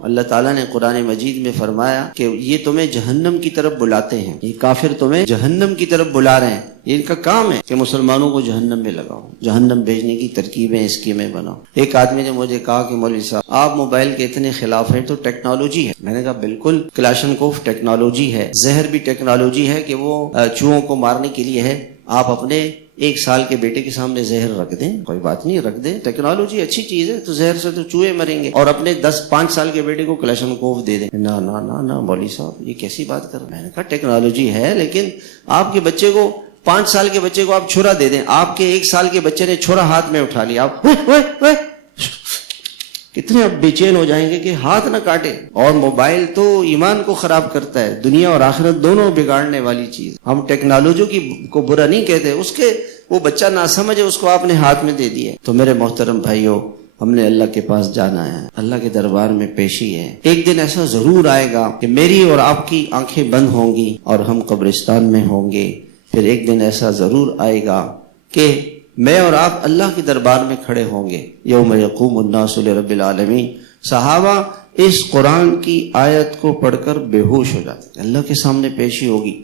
اللہ تعالیٰ نے قرآن مجید میں فرمایا کہ یہ تمہیں جہنم کی طرف بلاتے ہیں، یہ کافر تمہیں جہنم کی طرف بلا رہے ہیں، یہ ان کا کام ہے کہ مسلمانوں کو جہنم میں لگاؤ، جہنم بھیجنے کی ترکیبیں اسکیمیں بناؤ۔ ایک آدمی نے مجھے کہا کہ مولوی صاحب آپ موبائل کے اتنے خلاف ہیں تو ٹیکنالوجی ہے۔ میں نے کہا بالکل، کلاشنکوف ٹیکنالوجی ہے، زہر بھی ٹیکنالوجی ہے کہ وہ چوہوں کو مارنے کے لیے ہے۔ آپ اپنے 1 سال کے بیٹے کے سامنے زہر رکھ دیں، کوئی بات نہیں، رکھ دیں، ٹیکنالوجی اچھی چیز ہے، تو زہر سے تو چوہے مریں گے، اور اپنے 5 سال کے بیٹے کو کلاشنکوف دے دیں۔ نہ نہ نہ نہ مولوی صاحب یہ کیسی بات کر رہے ہیں؟ میں نے کہا ٹیکنالوجی ہے، لیکن آپ کے بچے کو 5 سال کے بچے کو آپ چھرا دے دیں، آپ کے 1 سال کے بچے نے چھرا ہاتھ میں اٹھا لیا، آپ کتنے اب بے چین ہو جائیں گے کہ ہاتھ نہ کاٹے۔ اور موبائل تو ایمان کو خراب کرتا ہے، دنیا اور آخرت دونوں بگاڑنے والی چیز۔ ہم ٹیکنالوجی کو برا نہیں کہتے، اس کے وہ بچہ نہ سمجھے، اس کو آپ نے ہاتھ میں دے دیا۔ تو میرے محترم بھائیوں، ہم نے اللہ کے پاس جانا ہے، اللہ کے دربار میں پیشی ہے۔ ایک دن ایسا ضرور آئے گا کہ میری اور آپ کی آنکھیں بند ہوں گی اور ہم قبرستان میں ہوں گے۔ پھر ایک دن ایسا ضرور آئے گا کہ میں اور آپ اللہ کے دربار میں کھڑے ہوں گے۔ یوم یقوم الناس لرب العالمین۔ صحابہ اس قرآن کی آیت کو پڑھ کر بے ہوش ہو جاتے، اللہ کے سامنے پیشی ہوگی۔